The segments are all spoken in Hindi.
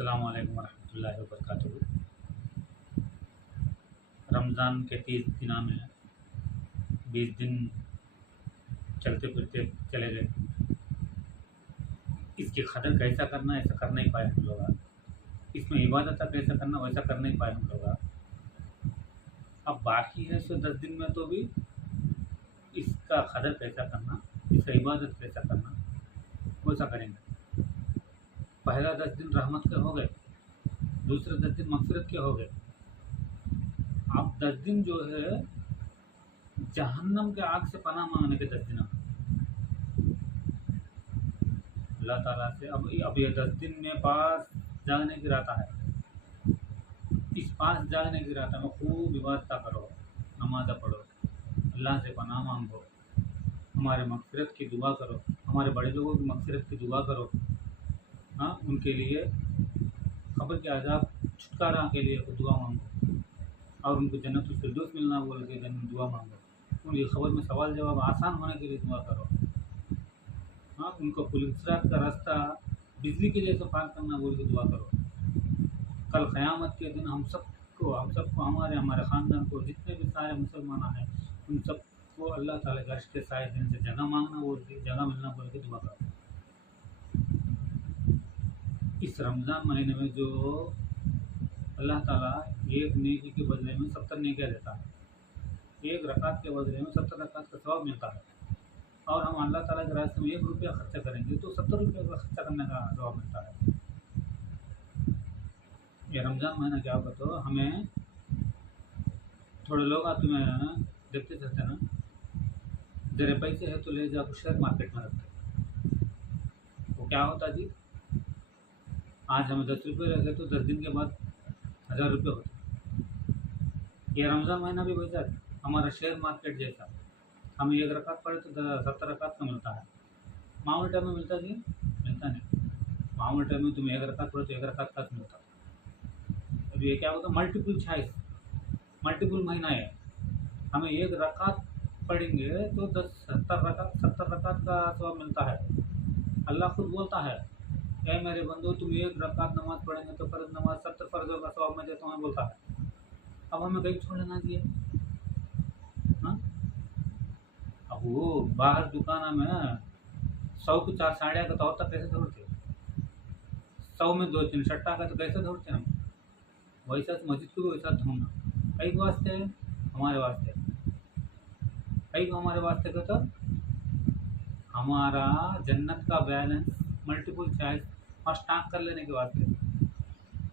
अस्सलाम वालेकुम रहमतुल्लाहि व बरकातुहू। रमज़ान के 30 दिना में 20 दिन चलते फिरते चले गए। इसकी कदर कैसा करना ऐसा कर नहीं पाए हम लोग। इसमें इबादत कैसा करना वैसा कर नहीं पाए हम लोग। अब बाकी है सो 10 दिन में तो भी इसका कदर कैसा करना, इसका इबादत कैसा करना वैसा करेंगे। पहला 10 दिन रहमत के हो गए, दूसरे 10 दिन मगफिरत के हो गए। अब 10 दिन जो है जहन्नम के आग से पनाह मांगने के 10 दिन अल्लाह ताला से। अब ये 10 दिन में पास जागने की रात है। इस पास जागने की रात में खूब इबादत करो, नमाज़ पढ़ो, अल्लाह से पनाह मांगो, हमारे मगफिरत की दुआ करो, हमारे बड़े लोगों की मगफिरत की दुआ करो। हाँ, उनके लिए खबर के आज़ाब छुटकारा के लिए दुआ मांगो और उनको जन्नतुल फिरदौस मिलना बोल के दुआ मांगो। उनकी खबर में सवाल जवाब आसान होने के लिए दुआ करो। हाँ, उनको पुलिसरात का रास्ता बिजली के जैसे पार करना बोल के दुआ करो। कल क़यामत के दिन हम सबको हमारे ख़ानदान को जितने भी सारे मुसलमान हैं उन सबको अल्लाह ताला के अर्श के साए दिन से जगह मांगना बोल के, जगह मिलना बोल के दुआ करो। इस रमज़ान महीने में जो अल्लाह ताला एक नेकी के बदले में 70 नेकियां देता है, एक रकात के बदले में 70 रकात का सवाब मिलता है। और हम अल्लाह ताला के रास्ते में 1 रुपया खर्चा करेंगे तो 70 रुपये का खर्चा करने का सवाब मिलता है। ये रमज़ान महीना क्या होगा तो हमें थोड़े लोग आते हैं देखते चलते ना, जरे पैसे है तो ले जाकर शेयर मार्केट में रखते। वो क्या होता जी, आज हमें 10 रुपये रखे तो 10 दिन के बाद 1000 रुपये होते। ये रमज़ान महीना भी वैसा है, हमारा शेयर मार्केट जैसा। हमें 1 रकात पड़े तो 70 रकात का मिलता है। मामूल टाइम में मिलता जी, मिलता नहीं। मामूल टाइम में तुम्हें 1 रकात पड़े तो 1 रकात का मिलता। अब ये क्या होता है, मल्टीपल चॉइस, मल्टीपल महीना है। हमें 1 रकात पढ़ेंगे तो 70 रकात का सवाब मिलता है। अल्लाह खुद बोलता है, ऐ मेरे बंदो तुम 1 रकात नमाज पढ़ेंगे तो फ़र्ज़ नमाज 70 फ़र्ज़ों का सवाब मैं देता हूँ बोलता है। अब हमें कहीं छोड़ लेना चाहिए। हाँ, अब वो बाहर दुकान में 100 को 4 साड़ियाँ का तो होता कैसे दौड़ते, 100 में 2-3 सट्टा का तो कैसे दौड़ते हम। वैसा मस्जिद को भी वैसा ढूंढना कई वास्ते है, हमारे वास्ते कई को हमारे वास्ते का तो हमारा जन्नत का बैलेंस मल्टीपल चॉइस और स्टाक कर लेने के वास्ते।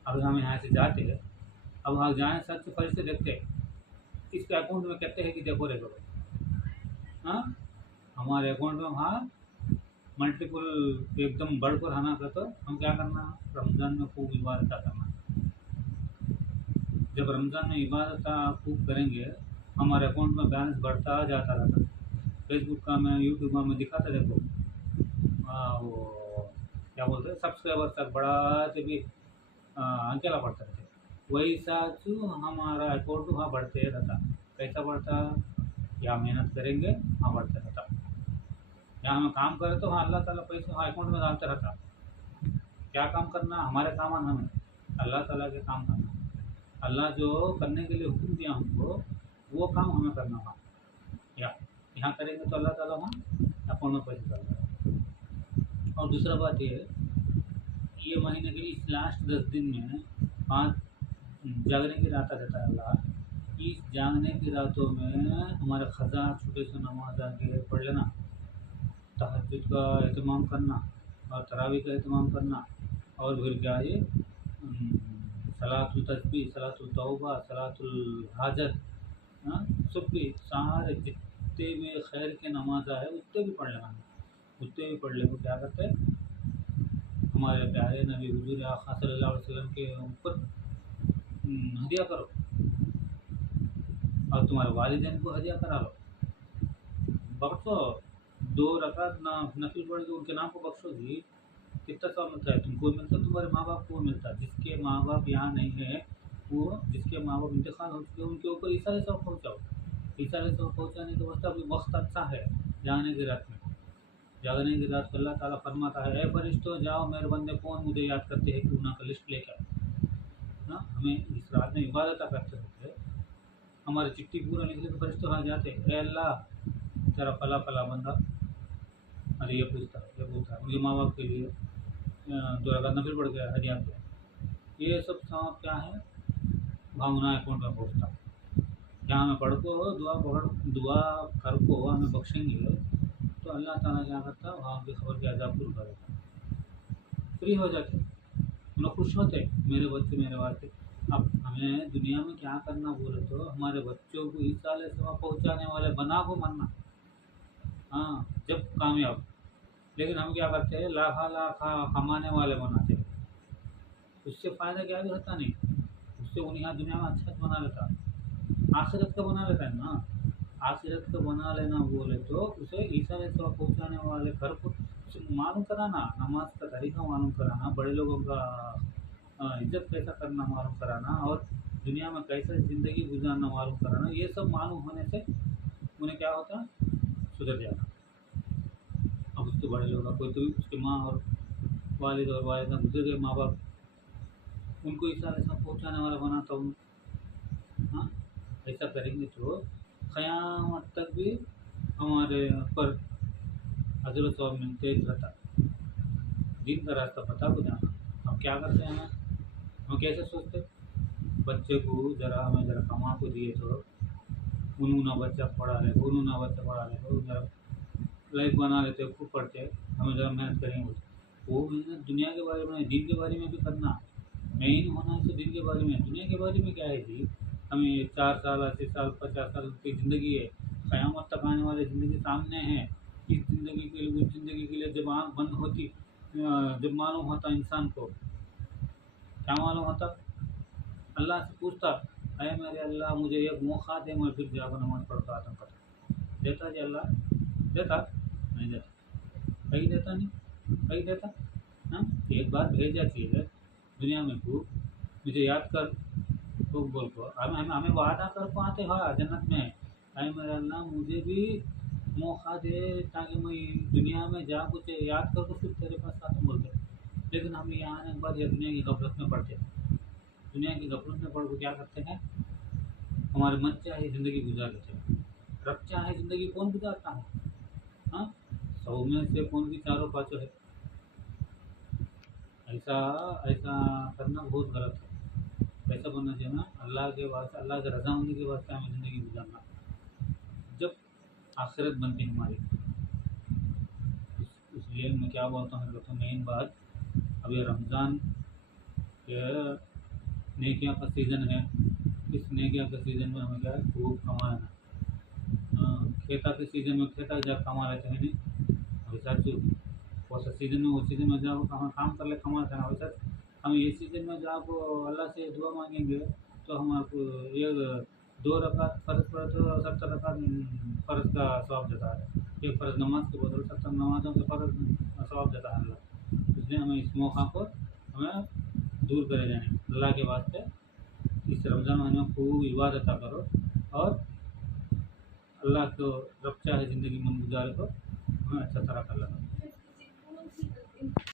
अब हम यहाँ से जाते हैं, अब वहाँ जाए सच से फर्ज से देखते हैं इसके अकाउंट में कहते हैं कि देखो देखो। हाँ, हमारे अकाउंट में वहाँ मल्टीपल एकदम बढ़कर आना का तो हम क्या करना, रमज़ान में खूब इबादत करना। जब रमज़ान में इबादत खूब करेंगे हमारे अकाउंट में बैलेंस बढ़ता जाता रहता। फेसबुक का मैं यूट्यूब में मैं दिखाता देखो, वो क्या बोलते हैं सब्सक्राइबर तक बढ़ाते भी अकेला बढ़ता रहते। वैसा जो हमारा अकाउंट वहाँ बढ़ते रहता। कैसा बढ़ता, या मेहनत करेंगे वहाँ बढ़ते रहता, या हम काम करें तो वहाँ अल्लाह ताला पैसे वहाँ अकाउंट में डालते रहता। क्या काम करना, हमारे सामान हमें अल्लाह ताला के काम करना। अल्लाह जो करने के लिए हुक्म दिया हमको वो काम हमें करना वहाँ, या यहाँ करेंगे तो अल्लाह ताला वहाँ अकाउंट में पैसे डाल देगा। और दूसरा बात ये महीने के इस लास्ट 10 दिन में 5 जागने की रात देता है अल्लाह। इस जागने की रातों में हमारे ख़ज़ा छोटे से नमाज आके पढ़ लेना, तहज्जुद का एहतमाम करना और तरावी का एहतमाम करना, और फिर क्या ये सलातुल तस्बीह, सलातुल तौबा, सलातुल हाजत, हाँ, सब भी सारे जितने भी खैर के नमाज़ा है उतने भी पढ़ लेना। उतने भी पढ़ ले तो क्या करते हैं, हमारे प्यारे नबी हुजूर आक़ा सल्लल्लाहु अलैहि वसल्लम के ऊपर हदिया करो और तुम्हारे वालिदैन को हदिया करा लो, बख्शो। 2 रकात नफिल पढ़ के उनके नाम को बख्शो जी, कितना सवाब मिलता है। तुमको मिलता, तुम्हारे माँ बाप को मिलता। जिसके माँ बाप यहाँ नहीं है, वो जिसके माँ बाप इंतकाल हो चुके उनके ऊपर इशारे सवाब पहुँचाओ। इशारे सवाब पहुँचाने के वास्ते अभी वक्त अच्छा है जाने की रात में। जागने की रात को अल्लाह ताला फरमाता है, ए फरिश्तों जाओ मेरे बंदे कौन मुझे याद करते हैं, क्यों ना का लिस्ट लेकर ना हमें इस रात में इबादत करते होते, हमारी चिट्ठी पूरा लिखने के फरिश्ते वहाँ जाते, ए अल्लाह तेरा फला फला बंदा, अरे ये पूछता है ये पूछता है, उनके माँ बाप के लिए दो रकात नफिल पड़ गया, हदिया गया, ये सब सवाब क्या है, भावना अकाउंट में पहुँचता। जहाँ हमें पढ़ को दुआ कर को हमें बख्शेंगे तो अल्लाह ताला क्या करता है, वहाँ की खबर के अजाब दूर कर देता, फ्री हो जाते, उन्हें खुश होते, मेरे बच्चे मेरे वास्ते। अब हमें दुनिया में क्या करना बोले तो हमारे बच्चों को इस साल से वहाँ पहुँचाने वाले बना को मरना, हाँ जब कामयाब। लेकिन हम क्या करते हैं, लाखा लाखा कमाने वाले बनाते हैं, उससे फ़ायदा क्या भी होता नहीं, उससे उन्हें यहाँ दुनिया में अच्छा बना लेता, आखिरत का बना लेता है ना, आखिरत का बना लेना बोले तो उसे ईसा ने तो पहुँचाने वाले घर को उसे मालूम कराना, नमाज का तरीका मालूम कराना, बड़े लोगों का इज्जत कैसा करना मालूम कराना, और दुनिया में कैसे ज़िंदगी गुजारना मालूम कराना, ये सब मालूम होने से उन्हें क्या होता, सुधर जाना। अब उसके बड़े लोग कोई तो उसके माँ और वालिद और वालिदा गुजर गए, माँ बाप उनको ईसा ऐसा पहुँचाने वाला बनाता हूँ। हाँ ऐसा करेंगे तो क़यामत तक भी हमारे पर अजर सवाब मिलते ही रहता, दिन का रास्ता पता को जाना। हम क्या करते हैं, हम कैसे सोचते, बच्चे को जरा हमें जरा कमा को दिए तो उन्होंने बच्चा पढ़ा ले, उन्होंने बच्चा पढ़ा ले, तो जरा लाइफ बना लेते, खूब पढ़ते, हमें जरा मेहनत करेंगे, वो मेहनत दुनिया के बारे में, दिन के बारे में भी करना, मेन होना है तो दिन के बारे में। दुनिया के बारे में क्या है जी, हमें 4 साल 80 साल 50 साल की ज़िंदगी है, क़यामत तक आने वाली ज़िंदगी सामने है। इस ज़िंदगी के लिए, उस ज़िंदगी के लिए जब आँख बंद होती, जब मालूम होता इंसान को, क्या मालूम होता, अल्लाह से पूछता, अरे मेरे अल्लाह मुझे एक मौका दे, मैं फिर जाकर नमाज़ पढ़ता आता हूँ। देता जी अल्लाह, देता नहीं देता, कहीं देता नहीं, कहीं देता। हाँ एक बार भेजा चीज़ है दुनिया में, तू मुझे याद कर, तो बोल को हमें वादा कर को आते हाँ जन्नत में, अरे मेरे अल्लाह मुझे भी मौका दे ताकि मैं दुनिया में जा कुछ याद कर को फिर तेरे पास आता बोलते। लेकिन हम यहाँ आने के बाद ये दुनिया की गफलत में पड़ते हैं, दुनिया की गफलत में पड़ को क्या करते हैं, हमारे मन चाहे ज़िंदगी गुजार लेते हैं, रब चाहे ज़िंदगी कौन गुजारता है, हाँ 100 में से कौन की 4 5 है, ऐसा ऐसा करना बहुत गलत है। ऐसा बनना चाहिए ना, अल्लाह के वास्ते, अल्लाह के रज़ामंदी के वास्ते हमें ज़िंदगी गुजारना, जब आखिरत बनती है हमारी। इसलिए मैं क्या बोलता हूँ तो मेन बात, अभी रमज़ान के नेकियां का सीज़न है, इस नेकियां के सीज़न में हमें क्या है, खूब कमाना। हाँ खेता के सीज़न में खेता जा कमा लेते हैं नहीं, वैसा वो सा सीज़न में, वो सीज़न में जाओ काम कर ले कमा लेते हैं, वैसा हम ये सीज़न में जब अल्लाह से दुआ मांगेंगे तो हम आपको ये 2 रकात फ़र्ज पड़े तो 70 रकात फ़र्ज का सवाब देता है, एक फ़र्ज नमाज के बदले 70 नमाज़ों के फ़र्ज सवाब देता है अल्लाह। इसलिए हमें इस मौका को हमें दूर करे जाने, अल्लाह के वास्ते इस रमज़ान महीने में खूब इबादत करो, और अल्लाह को रब चाहे ज़िंदगी में गुजारे को हमें अच्छा तरह कर लेना।